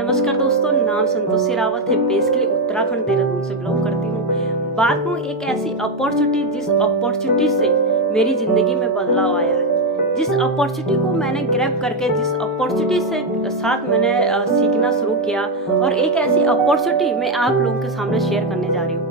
नमस्कार दोस्तों, नाम संतोषी रावत है। बेसिकली उत्तराखंड देहरादून से बिलोंग करती हूँ। बात करूँ एक ऐसी अपॉर्चुनिटी जिस अपॉर्चुनिटी से मेरी जिंदगी में बदलाव आया है, जिस अपॉर्चुनिटी को मैंने ग्रैब करके जिस अपॉर्चुनिटी से साथ मैंने सीखना शुरू किया, और एक ऐसी अपॉर्चुनिटी मैं आप लोगों के सामने शेयर करने जा रही हूँ।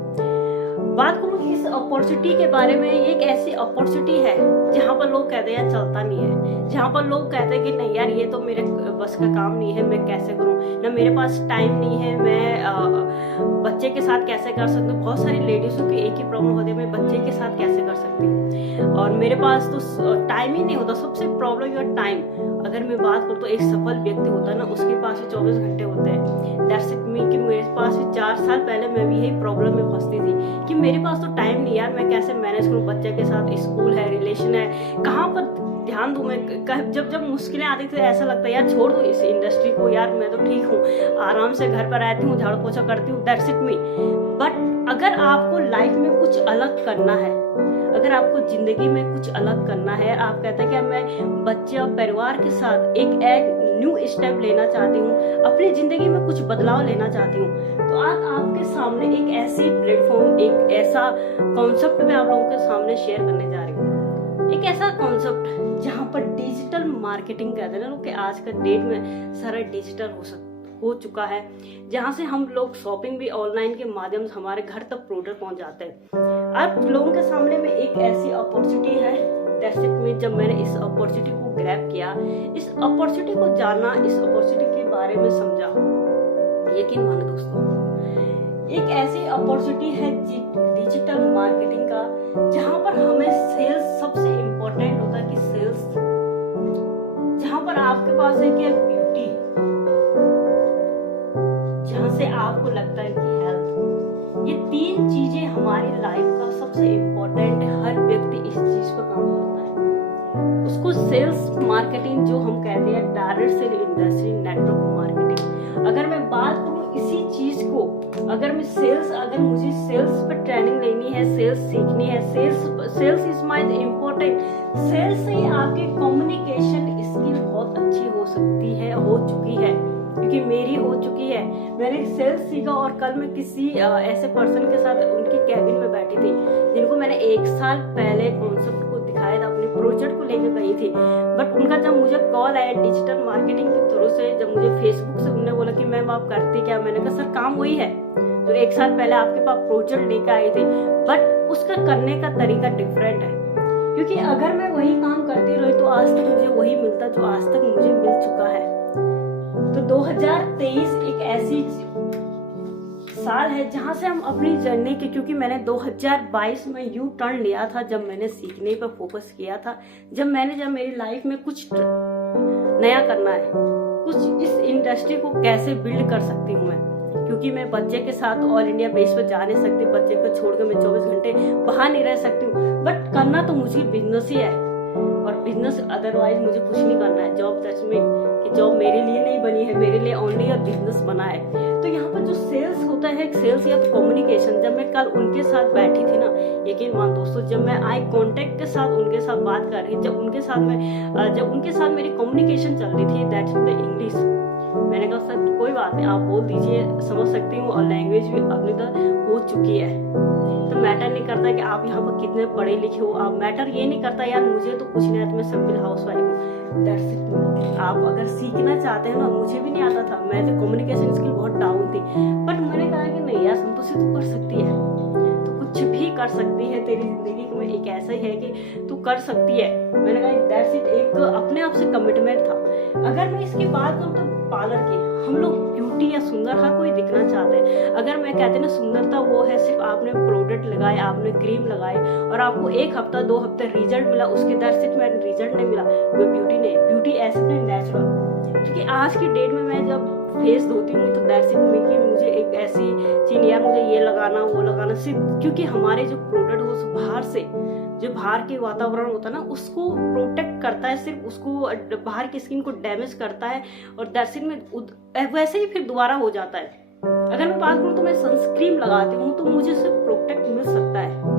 बात करूँ इस अपॉर्चुनिटी के बारे में, एक ऐसी अपॉर्चुनिटी है जहाँ पर लोग कहते हैं यार चलता नहीं है, जहाँ पर लोग कहते हैं कि नहीं यार ये तो मेरे बस का काम नहीं है, मैं कैसे करूँ, ना मेरे पास टाइम नहीं है, मैं बच्चे के साथ कैसे कर सकती हूँ। बहुत सारी लेडीज़ों की एक ही प्रॉब्लम होती है, मैं बच्चे के साथ कैसे कर सकती हूँ, और मेरे पास तो टाइम ही नहीं होता। सबसे प्रॉब्लम है टाइम। अगर मैं बात करूँ तो एक सफल व्यक्ति होता है ना, उसके पास भी 24 घंटे होते हैं। दैट्स इट मीन कि मेरे पास भी 4 साल पहले मैं भी यही प्रॉब्लम में फंसती थी कि मेरे पास तो टाइम नहीं यार, मैं कैसे मैनेज करूँ, बच्चे के साथ स्कूल है, रिलेशन है, कहाँ पर ध्यान दूँ मैं। जब मुश्किलें आती थी ऐसा लगता है यार छोड़ दूँ इस इंडस्ट्री को, यार मैं तो ठीक हूँ, आराम से घर पर रहती हूँ, झाड़ू पोछा करती हूँ, दैट्स इट मी। बट अगर आपको लाइफ में कुछ अलग करना है, अगर आपको जिंदगी में कुछ अलग करना है, आप कहते हैं कि मैं बच्चे और परिवार के साथ एक न्यू स्टेप लेना चाहती हूँ, अपनी जिंदगी में कुछ बदलाव लेना चाहती हूँ, तो आज आपके सामने एक ऐसी प्लेटफॉर्म, एक ऐसा कॉन्सेप्ट मैं आप लोगों के सामने शेयर करने जा रही हूँ। एक ऐसा कॉन्सेप्ट जहाँ पर डिजिटल मार्केटिंग कहते हैं ना लोग, कि आज का डेट में सारा डिजिटल हो चुका है, जहाँ से हम लोग शॉपिंग भी ऑनलाइन के माध्यम से हमारे घर तक प्रोडक्ट पहुँच जाते हैं। आप लोगों के सामने में एक ऐसी अपॉर्चुनिटी है, दैट्स इट मीन जब मैंने इस अपॉर्चुनिटी को ग्रैब किया, इस अपॉर्चुनिटी को जाना, इस अपॉर्चुनिटी के बारे में समझा, यकीन मानो दोस्तों, एक ऐसी अपॉर्चुनिटी है डिजिटल मार्केटिंग का, जहाँ पर हमें सेल्स सबसे इम्पोर्टेंट होता है कि सेल्स, जहाँ पर आपके पास है कि ब्यूटी, जहाँ से आपको लगता है कि हेल्थ, ये 3 चीजें हमारी लाइफ का सबसे इम्पोर्टेंट है। हर व्यक्ति इस चीज पर काम करता है, उसको सेल्स मार्केटिंग जो हम कहते हैं, direct sell industry network marketing. अगर मैं बात करूँ इसी चीज को, अगर मुझे सेल्स पर ट्रेनिंग लेनी है, सेल्स सीखनी है, sales is my important. Sales से आपकी कम्युनिकेशन स्किल बहुत अच्छी हो सकती है, हो चुकी है, क्योंकि मेरी हो चुकी है। मैंने सेल्स सीखा, और कल मैं किसी ऐसे पर्सन के साथ उनकी कैबिन में बैठी थी, जिनको मैंने 1 साल पहले कॉन्सेप्ट को दिखाया था, अपने प्रोजेक्ट को लेकर गई थी। बट उनका जब मुझे कॉल आया डिजिटल मार्केटिंग के थ्रू से, जब मुझे फेसबुक से उन्होंने बोला कि मैम आप करती क्या, मैंने कहा सर काम वही है जो 1 साल पहले आपके पास प्रोजेक्ट लेकर आई थी, बट उसका करने का तरीका डिफरेंट है। क्योंकि अगर मैं वही काम करती रही तो आज तक मुझे वही मिलता जो आज तक मुझे मिल चुका है। तो 2023 एक ऐसी साल है जहां से हम अपनी जर्नी के, क्योंकि मैंने 2022 में यू टर्न लिया था, जब मैंने सीखने पर फोकस किया था, जब मेरी लाइफ में कुछ नया करना है, कुछ इस इंडस्ट्री को कैसे बिल्ड कर सकती हूँ मैं, क्योंकि मैं बच्चे के साथ ऑल इंडिया बेस पर जा नहीं सकती, बच्चे को छोड़कर मैं 24 घंटे बाहर नहीं रह सकती हूँ। बट करना तो मुझे बिजनेस ही है, और बिजनेस अदरवाइज मुझे कुछ नहीं करना है। जॉब सच में कि जॉब मेरे लिए नहीं बनी है, मेरे लिए ओनली और बिजनेस बना है। तो यहाँ पर जो सेल्स होता है, सेल्स या तो कम्युनिकेशन, जब मैं कल उनके साथ बैठी थी ना, यकीन मान दोस्तों, जब मैं आई कांटेक्ट के साथ उनके साथ बात कर रही, जब उनके साथ मेरी कम्युनिकेशन चल रही थी, दैट्स द इंग्लिश। मैंने कहा सर कोई बात नहीं, आप बोल दीजिए, समझ सकती हूँ, और लैंग्वेज भी अपनी तरह हो चुकी है। तो मैटर नहीं करता कि आप यहाँ पर कितने पढ़े लिखे हो, आप मैटर ये नहीं करता यार मुझे तो कुछ नहीं आता, मैं सिंपल हाउसवाइफ हूँ, दैट्स इट। आप अगर सीखना चाहते हैं ना, मुझे भी नहीं आता था, मैं तो कम्युनिकेशन स्किल बहुत डाउन थी, बट मैंने कहा कि नहीं यार संतोषी तू कर सकती है, तो कुछ भी कर सकती है, तेरी जिंदगी में एक ऐसा ही है कि तू कर सकती है। मैंने कहा दैट्स इट, एक अपने आप से कमिटमेंट था। अगर मैं इसकी बात करूँ तो पार्लर की, हम लोग ब्यूटी या सुंदर हर कोई दिखना चाहते हैं। अगर मैं कहते हैं ना सुंदरता वो है सिर्फ आपने प्रोडक्ट लगाए, आपने क्रीम लगाए, और आपको 1 हफ्ता 2 हफ्ते रिजल्ट मिला, उसके दर्शित में रिजल्ट नहीं मिला, वो ब्यूटी नहीं। ब्यूटी ऐसे नहीं, नेचुरल। क्योंकि आज की डेट में मैं जब फेस धोती हूँ तो दैट्स इट मीन कि मुझे एक ऐसी चीज यार मुझे ये लगाना वो लगाना, सिर्फ क्योंकि हमारे जो प्रोडक्ट वो बाहर से, जो बाहर के वातावरण होता है ना, उसको प्रोटेक्ट करता है, सिर्फ उसको बाहर की स्किन को डैमेज करता है, और दर्शन में वैसे ही फिर दोबारा हो जाता है। अगर मैं बात करूँ तो मैं सनस्क्रीन लगाती हूँ तो मुझे सिर्फ प्रोटेक्ट मिल सकता है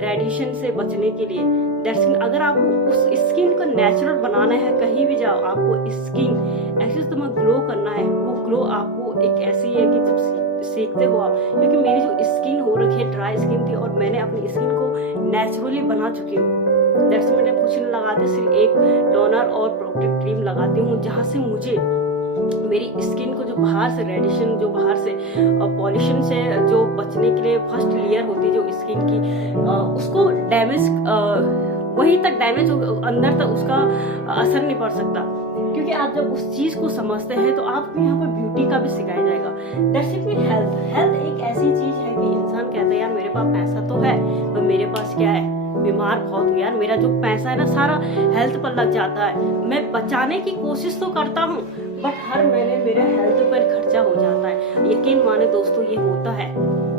रेडिएशन से बचने के लिए। दैट्स अगर आपको उस स्किन को नेचुरल बनाना है, कहीं भी जाओ आपको स्किन ऐसे तुम्हें ग्लो करना है, वो ग्लो आपको एक ऐसी है कि जब सीखते हो आप, क्योंकि मेरी जो स्किन हो रखी है ड्राई स्किन थी और मैंने अपनी स्किन को नेचुरली बना चुकी हूँ। दैट्स मैंने कुछ नहीं लगाते, सिर्फ एक टोनर और प्रोटेक्ट क्रीम लगाती हूँ, जहाँ से मुझे मेरी स्किन को जो बाहर से रेडिएशन, जो बाहर से पॉल्यूशन से जो बचने के लिए फर्स्ट लेयर होती है जो स्किन की, उसको डैमेज वहीं तक डैमेज अंदर तक उसका असर नहीं पड़ सकता। क्योंकि आप जब उस चीज को समझते हैं तो आपको यहाँ पर ब्यूटी का भी सिखाया जाएगा। That's it. हेल्थ, हेल्थ एक ऐसी चीज है कि इंसान कहता है यार मेरे पास पैसा तो है पर मेरे पास क्या है, बीमार बहुत हूँ यार, मेरा जो पैसा है ना सारा हेल्थ पर लग जाता है। मैं बचाने की कोशिश तो करता हूँ बट हर महीने मेरे हेल्थ पर खर्चा हो जाता है। यकीन माने दोस्तों ये होता है,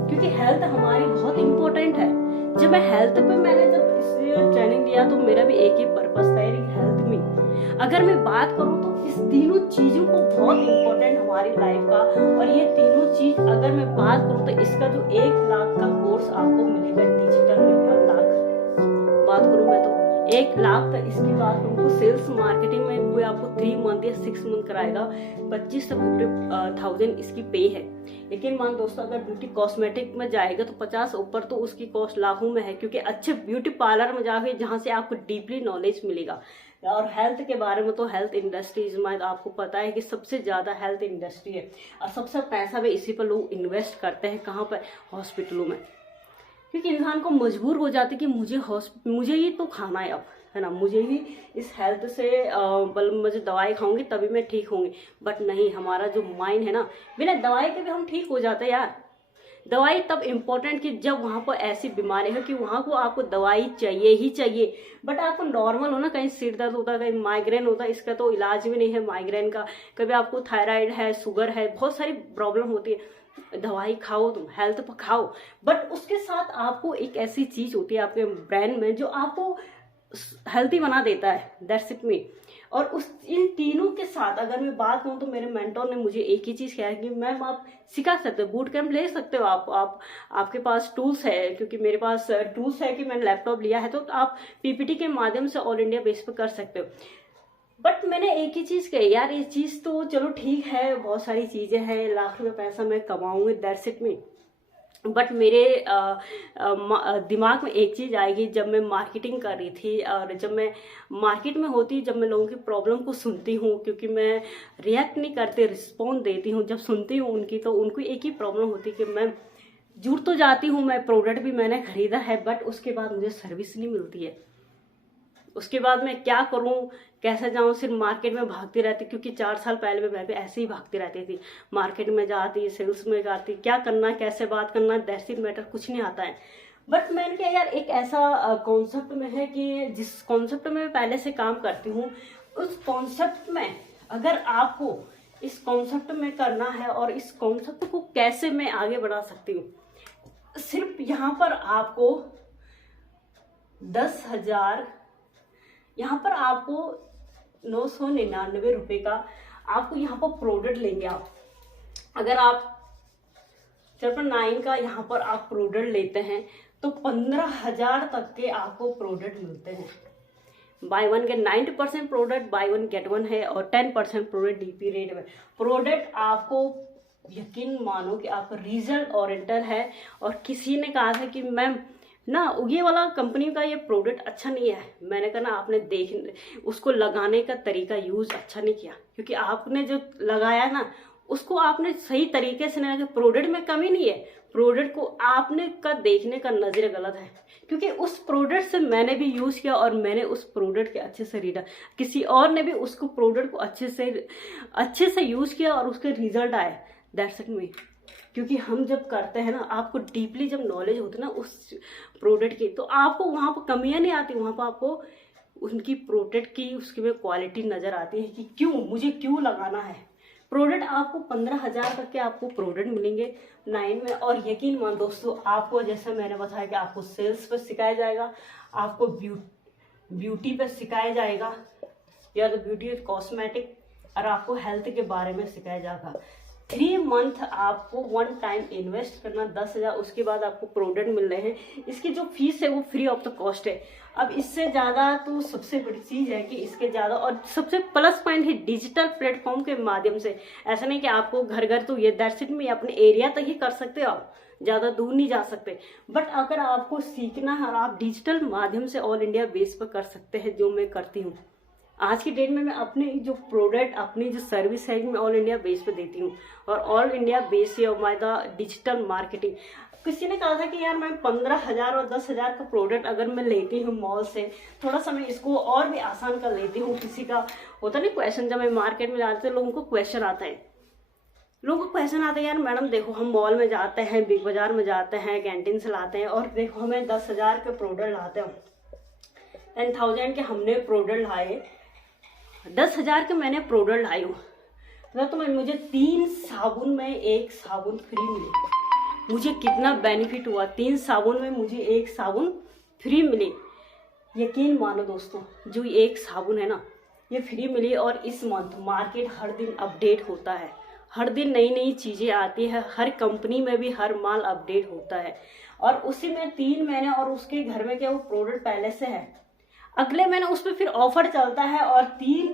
क्योंकि हेल्थ हमारी बहुत इंपॉर्टेंट है। जब मैं हेल्थ पे मैंने जब इसलिए ट्रेनिंग दिया तो मेरा भी एक ही पर्पस था, हेल्थ में। अगर मैं बात करूँ तो इस तीनों चीजों को बहुत इंपॉर्टेंट हमारी लाइफ का, और ये तीनों चीज अगर मैं बात करूँ तो इसका जो 1 लाख का कोर्स आपको मिलेगा डिजिटल में, 1 लाख बात करूँ मैं तो 1 लाख तक इसकी बात करूँ तो सेल्स मार्केटिंग में कोई आपको 3 मंथ या 6 मंथ कराएगा, 25 से 50,000 इसकी पे है। लेकिन मान दोस्तों अगर ब्यूटी कॉस्मेटिक में जाएगा तो 50 ऊपर तो उसकी कॉस्ट लाखों में है, क्योंकि अच्छे ब्यूटी पार्लर में जाके जहाँ से आपको डीपली नॉलेज मिलेगा। और हेल्थ के बारे में तो हेल्थ इंडस्ट्रीज में आपको पता है कि सबसे ज्यादा हेल्थ इंडस्ट्री है और सबसे पैसा भी इसी पर लोग इन्वेस्ट करते हैं। कहाँ पर? हॉस्पिटलों में। क्योंकि इंसान को मजबूर हो जाती है कि मुझे ये तो खाना है अब, है ना, मुझे ही इस हेल्थ से मुझे दवाई खाऊंगी तभी मैं ठीक होंगी। बट नहीं, हमारा जो माइंड है ना, बिना दवाई के भी हम ठीक हो जाते हैं यार। दवाई तब इम्पोर्टेंट कि जब वहां पर ऐसी बीमारी है कि वहां को आपको दवाई चाहिए ही चाहिए। बट आपको नॉर्मल हो ना, कहीं सिर दर्द होता है, कहीं माइग्रेन होता है, इसका तो इलाज भी नहीं है माइग्रेन का। कभी आपको थायराइड है, शुगर है, बहुत सारी प्रॉब्लम होती है, दवाई खाओ, तुम हेल्थ पर खाओ। बट उसके साथ आपको एक ऐसी चीज होती है आपके ब्रेन में जो आपको हेल्थी बना देता है। दैट्स इट मी। और इन तीनों के साथ अगर मैं बात करूं तो मेरे मेंटोर ने मुझे एक ही चीज कहा कि मैम आप सिखा सकते हो, बूट कैंप ले सकते हो आप आपके पास टूल्स है। क्योंकि मेरे पास टूल्स है कि मैंने लैपटॉप लिया है तो आप पीपीटी के माध्यम से ऑल इंडिया बेस पर कर सकते हो। बट मैंने एक ही चीज कही, यार ये चीज तो चलो ठीक है, बहुत सारी चीजें हैं, लाख रुपए पैसा मैं कमाऊंगी, दैट्स इट मी। बट मेरे दिमाग में एक चीज आएगी, जब मैं मार्केटिंग कर रही थी और जब मैं मार्केट में होती, जब मैं लोगों की प्रॉब्लम को सुनती हूँ, क्योंकि मैं रिएक्ट नहीं करती, रिस्पॉन्स देती हूँ। जब सुनती हूँ उनकी तो उनको एक ही प्रॉब्लम होती कि मैं जुड़ तो जाती हूँ, मैं प्रोडक्ट भी मैंने खरीदा है बट उसके बाद मुझे सर्विस नहीं मिलती है। उसके बाद मैं क्या करूं, कैसे जाऊं, सिर्फ मार्केट में भागती रहती। क्योंकि 4 साल पहले मैं भी ऐसे ही भागती रहती थी, मार्केट में जाती, सेल्स में जाती, क्या करना, कैसे बात करना, दैट्स इट मैटर, कुछ नहीं आता है। बट मैंने क्या यार, एक ऐसा कॉन्सेप्ट में है कि जिस कॉन्सेप्ट में मैं पहले से काम करती हूँ, उस कॉन्सेप्ट में अगर आपको इस कॉन्सेप्ट में करना है और इस कॉन्सेप्ट को कैसे मैं आगे बढ़ा सकती हूँ, सिर्फ यहाँ पर आपको 10,000, यहाँ पर आपको 999 रुपए का आपको यहाँ पर प्रोडक्ट लेंगे आप। अगर आप 9 का यहाँ पर आप प्रोडक्ट लेते हैं तो 15,000 तक के आपको प्रोडक्ट मिलते हैं। बाय वन के 90% product by one get one है और 10% प्रोडक्ट डीपी रेट में। प्रोडक्ट आपको यकीन मानो कि आपका रिजल्ट ओरिएंटेड है। और किसी ने कहा था कि मैम ना ये वाला कंपनी का ये प्रोडक्ट अच्छा नहीं है। मैंने कहा ना, आपने उसको लगाने का तरीका यूज अच्छा नहीं किया, क्योंकि आपने जो लगाया ना उसको आपने सही तरीके से नहीं, प्रोडक्ट में कमी नहीं है, प्रोडक्ट को आपने का देखने का नजर गलत है। क्योंकि उस प्रोडक्ट से मैंने भी यूज किया और मैंने उस प्रोडक्ट के अच्छे से रीडर, किसी और ने भी उसको प्रोडक्ट को अच्छे से यूज किया और उसके रिजल्ट आए। दैट्स इट मी। क्योंकि हम जब करते हैं ना, आपको डीपली जब नॉलेज होती है ना उस प्रोडक्ट की, तो आपको वहां पर कमियां नहीं आती, वहां पर आपको उनकी प्रोडक्ट की उसकी में क्वालिटी नजर आती है कि क्यों मुझे क्यों लगाना है। प्रोडक्ट आपको 15,000 तक के आपको प्रोडक्ट मिलेंगे 9 में। और यकीन मान दोस्तों, आपको जैसा मैंने बताया कि आपको सेल्स पर सिखाया जाएगा, आपको ब्यूटी पर सिखाया जाएगा, या तो ब्यूटी कॉस्मेटिक, और आपको हेल्थ के बारे में सिखाया जाएगा। 3 मंथ आपको वन टाइम इन्वेस्ट करना 10,000, उसके बाद आपको प्रोडक्ट मिल रहे हैं। इसकी जो फीस है वो फ्री ऑफ द कॉस्ट है। अब इससे ज़्यादा तो सबसे बड़ी चीज़ है कि इसके ज़्यादा और सबसे प्लस पॉइंट है डिजिटल प्लेटफॉर्म के माध्यम से। ऐसा नहीं कि आपको घर घर तो ये दैट्स इट में अपने एरिया तक ही कर सकते हो, आप ज़्यादा दूर नहीं जा सकते। बट अगर आपको सीखना है और आप डिजिटल माध्यम से ऑल इंडिया बेस पर कर सकते हैं, जो मैं करती हूँ। आज की डेट में मैं अपने जो प्रोडक्ट, अपनी जो सर्विस है मैं ऑल इंडिया बेस पे देती हूँ और ऑल इंडिया बेस है माय द डिजिटल मार्केटिंग। किसी ने कहा था कि यार मैं 15,000 और 10,000 का प्रोडक्ट अगर मैं लेती हूँ मॉल से, थोड़ा सा मैं इसको और भी आसान कर लेती हूँ। किसी का होता नहीं क्वेश्चन, जब मैं मार्केट में जाते हैं लोगों को क्वेश्चन आता है, यार मैडम देखो हम मॉल में जाते हैं, बिग बाजार में जाते हैं, कैंटीन से लाते हैं और देखो हमें 10,000 के प्रोडक्ट लाते हैं, 10,000 के हमने प्रोडक्ट लाए, 10,000 के मैंने प्रोडक्ट लाई हूँ तो मुझे 3 साबुन में 1 साबुन फ्री मिले। मुझे कितना बेनिफिट हुआ, 3 साबुन में मुझे 1 साबुन फ्री मिली। यकीन मानो दोस्तों, जो 1 साबुन है ना ये फ्री मिली। और इस मंथ मार्केट हर दिन अपडेट होता है, हर दिन नई नई चीज़ें आती है, हर कंपनी में भी हर माल अपडेट होता है। और उसी में 3 महीने और उसके घर में क्या वो प्रोडक्ट पहले से है, अगले महीने उस पर फिर ऑफर चलता है और 3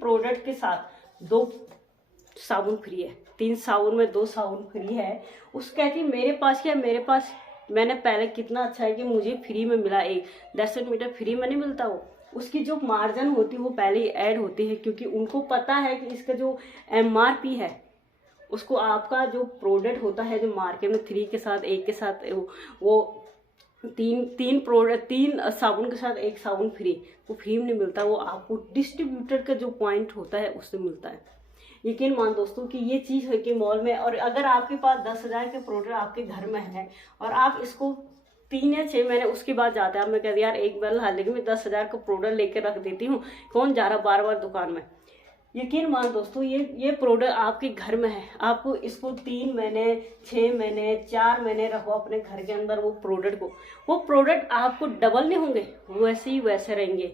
प्रोडक्ट के साथ 2 साबुन फ्री है। 3 साबुन में 2 साबुन फ्री है। उस कहती मेरे पास क्या, मेरे पास मैंने पहले कितना अच्छा है कि मुझे फ्री में मिला। 10 मीटर फ्री में नहीं मिलता, वो उसकी जो मार्जिन होती है वो पहले ही ऐड होती है, क्योंकि उनको पता है कि इसका जो MRP है उसको आपका जो प्रोडक्ट होता है जो मार्केट में 3 के साथ 1 के साथ वो 3 साबुन के साथ 1 साबुन फ्री, वो फ्री में नहीं मिलता, वो आपको डिस्ट्रीब्यूटर का जो पॉइंट होता है उससे मिलता है। यकीन मान दोस्तों कि ये चीज़ है कि मॉल में, और अगर आपके पास 10,000 के प्रोडक्ट आपके घर में है और आप इसको 3 या 6 महीने उसके बाद जाते हैं, आप मैं कहती यार एक बार ला लेकिन मैं 10,000 का प्रोडक्ट लेके रख देती हूँ, कौन जा रहा बार बार दुकान में। यकीन मान दोस्तों ये प्रोडक्ट आपके घर में है, आपको इसको 3 महीने 6 महीने 4 महीने रखो अपने घर के अंदर, वो प्रोडक्ट आपको डबल नहीं होंगे, वैसे ही वैसे रहेंगे।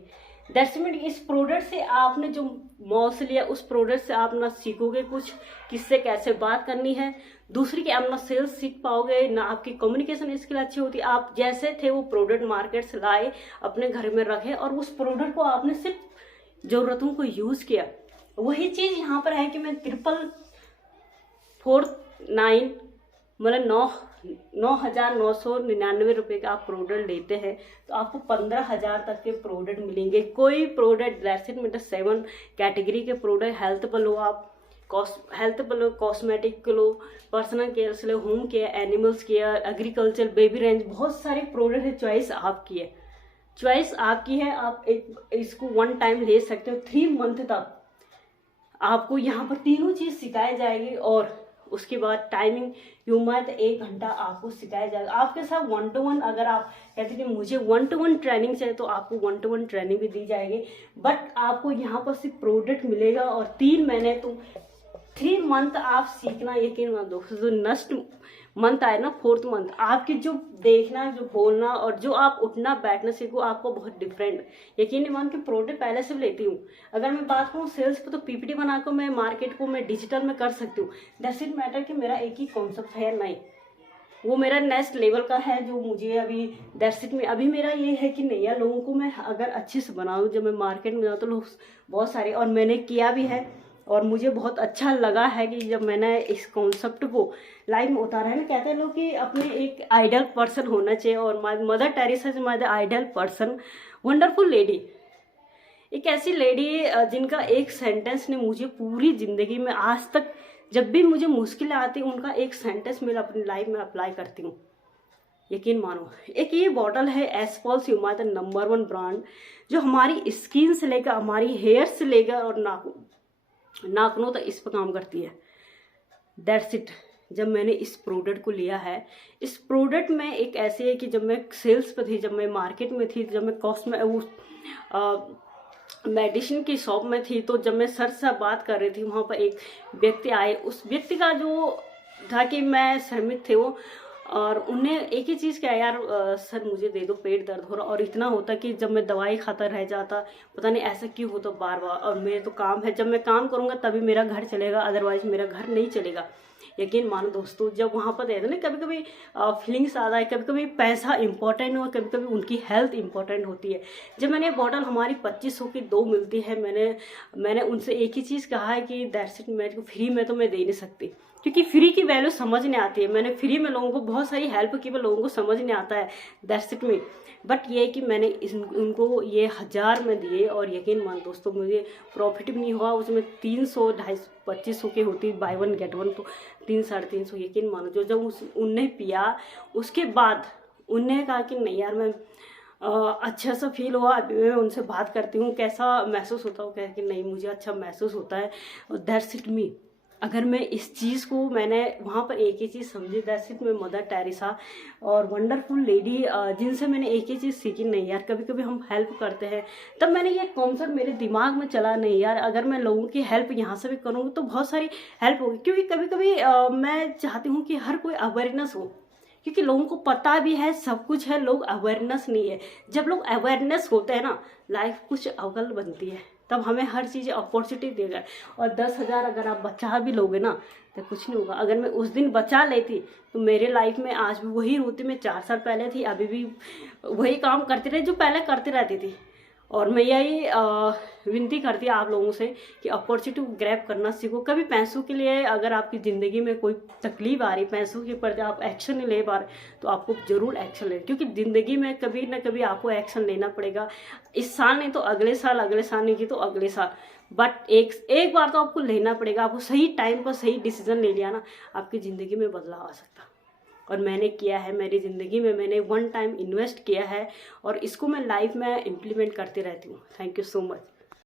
दैट्स मीन इस प्रोडक्ट से आपने जो मॉल से लिया उस प्रोडक्ट से आप ना सीखोगे कुछ, किससे कैसे बात करनी है, दूसरी की आप ना सेल्स सीख पाओगे, ना आपकी कम्युनिकेशन स्किल अच्छी होती। आप जैसे थे वो प्रोडक्ट मार्केट से लाए, अपने घर में रखे और उस प्रोडक्ट को आपने सिर्फ जरूरतों को यूज किया। वही चीज यहाँ पर है कि मैं 499 मतलब 9,999 रुपये का आप प्रोडक्ट लेते हैं तो आपको 15,000 तक के प्रोडक्ट मिलेंगे। कोई प्रोडक्ट रेसिट में 7 कैटेगरी के प्रोडक्ट, हेल्थ पर लो आप, कॉस्मेटिक के लो, पर्सनल केयर से लो, home care, animals care, agriculture, baby range, बहुत सारे प्रोडक्ट है। चॉइस आपकी है, आप इसको वन टाइम ले सकते हो। 3 मंथ तक आपको यहाँ पर तीनों चीज सिखाई जाएगी और उसके बाद टाइमिंग यूमत 1 घंटा आपको सिखाया जाएगा। आपके साथ 1 to 1, अगर आप कहते हैं कि मुझे 1 to 1 ट्रेनिंग चाहिए तो आपको 1 to 1 ट्रेनिंग भी दी जाएगी। बट आपको यहाँ पर सिर्फ प्रोडक्ट मिलेगा और 3 महीने तो 3 मंथ आप सीखना। यकीन मान दो जो नेक्स्ट मंथ आए ना 4th मंथ, आपकी जो देखना, जो बोलना और जो आप उठना बैठना सीखो आपको बहुत डिफरेंट। यकीन नहीं मान के प्रोडक्ट पहले से लेती हूँ। अगर मैं बात करूँ सेल्स पे तो PPT बनाकर मैं मार्केट को मैं डिजिटल में कर सकती हूँ। दैट्स इट मैटर कि मेरा एक ही कॉन्सेप्ट है या नहीं, वो मेरा नेक्स्ट लेवल का है जो मुझे अभी दैट्स इट में अभी मेरा ये है कि नहीं यार लोगों को मैं अगर अच्छे से बनाऊँ, जब मैं मार्केट में जाऊँ तो लोग बहुत सारे, और मैंने किया भी है और मुझे बहुत अच्छा लगा है कि जब मैंने इस कॉन्सेप्ट को लाइफ में उतारा है ना। कहते हैं लोग कि अपने एक आइडल पर्सन होना चाहिए और Mother Teresa is my idol person, wonderful lady. एक ऐसी लेडी जिनका एक सेंटेंस ने मुझे पूरी जिंदगी में आज तक जब भी मुझे मुश्किलें आती उनका एक सेंटेंस मैं अपनी लाइफ में अप्लाई करती हूँ। यकीन मानो, एक ये बॉटल है एस्पॉल ह्यूमा द नंबर 1 ब्रांड, जो हमारी स्किन से लेकर हमारी हेयर से लेकर और नाखूनों तक इस पर काम करती है। That's it. जब मैंने इस प्रोडक्ट को लिया है, इस प्रोडक्ट में एक ऐसे है कि जब मैं सेल्स पे थी, जब मैं मार्केट में थी, जब मैं मेडिसिन की शॉप में थी, तो जब मैं सर से बात कर रही थी वहाँ पर एक व्यक्ति आए। उस व्यक्ति का जो था कि मैं श्रमिक थे, वो और उन्हें एक ही चीज़ क्या यार, सर मुझे दे दो, पेट दर्द हो रहा, और इतना होता कि जब मैं दवाई खाता रह जाता, पता नहीं ऐसा क्यों होता बार बार। और मेरे तो काम है, जब मैं काम करूँगा तभी मेरा घर चलेगा, अदरवाइज मेरा घर नहीं चलेगा। यकीन मानो दोस्तों, जब वहाँ पर रहते ना, कभी कभी फीलिंग्स आता है, कभी कभी पैसा इंपॉर्टेंट हो, कभी कभी उनकी हेल्थ इंपॉर्टेंट होती है। जब मैंने बॉटल हमारी 2500 की 2 मिलती है, मैंने उनसे एक ही चीज़ कहा है कि दैट्स इट, मेरे को फ्री में तो मैं दे नहीं सकती, क्योंकि फ्री की वैल्यू समझ नहीं आती है। मैंने फ्री में लोगों को बहुत सारी हेल्प की, पर लोगों को समझ नहीं आता है, दैट्स इट मी। बट ये कि मैंने उनको ये 1000 में दिए, और यकीन मान दोस्तों मुझे प्रॉफिट भी नहीं हुआ उसमें। 300 250 2500 की होती, बाय वन गेट वन, तो 300-350, यकीन मानो। जो जब उनने पिया, उसके बाद उनने कहा कि नहीं यार, मैं अच्छा सा फील हुआ। अभी मैं उनसे बात करती हूँ कैसा महसूस होता है, कह कि नहीं मुझे अच्छा महसूस होता है, और दैट्स इट मी। अगर मैं इस चीज़ को, मैंने वहाँ पर एक ही चीज़ समझी, दैट्स इट, मैं मदर टेरेसा और वंडरफुल लेडी, जिनसे मैंने एक ही चीज़ सीखी, नहीं यार कभी कभी हम हेल्प करते हैं। तब मैंने ये कॉन्सेप्ट मेरे दिमाग में चला, नहीं यार अगर मैं लोगों की हेल्प यहाँ से भी करूँगी तो बहुत सारी हेल्प होगी। क्योंकि कभी कभी मैं चाहती हूँ कि हर कोई अवेयरनेस हो, क्योंकि लोगों को पता भी है सब कुछ है, लोग अवेयरनेस नहीं है। जब लोग अवेयरनेस होते हैं ना, लाइफ कुछ अवल बनती है, तब हमें हर चीज़ अपॉर्चुनिटी देगा। और 10,000 अगर आप बचा भी लोगे ना तो कुछ नहीं होगा। अगर मैं उस दिन बचा लेती तो मेरे लाइफ में आज भी वही रोती मैं 4 साल पहले थी, अभी भी वही काम करती रही जो पहले करती रहती थी। और मैं यही विनती करती हूँ आप लोगों से कि अपॉर्चुनिटी को ग्रैब करना सीखो। कभी पैसों के लिए अगर आपकी ज़िंदगी में कोई तकलीफ आ रही, पैसों के ऊपर आप एक्शन नहीं ले पा रहे, तो आपको ज़रूर एक्शन लें, क्योंकि ज़िंदगी में कभी ना कभी आपको एक्शन लेना पड़ेगा। इस साल नहीं तो अगले साल, अगले साल नहीं की तो अगले साल, बट एक बार तो आपको लेना पड़ेगा। आपको सही टाइम पर सही डिसीजन ले लिया ना, आपकी ज़िंदगी में बदलाव आ सकता। और मैंने किया है, मेरी ज़िंदगी में मैंने 1 टाइम इन्वेस्ट किया है, और इसको मैं लाइफ में इम्प्लीमेंट करती रहती हूँ। Thank you so much.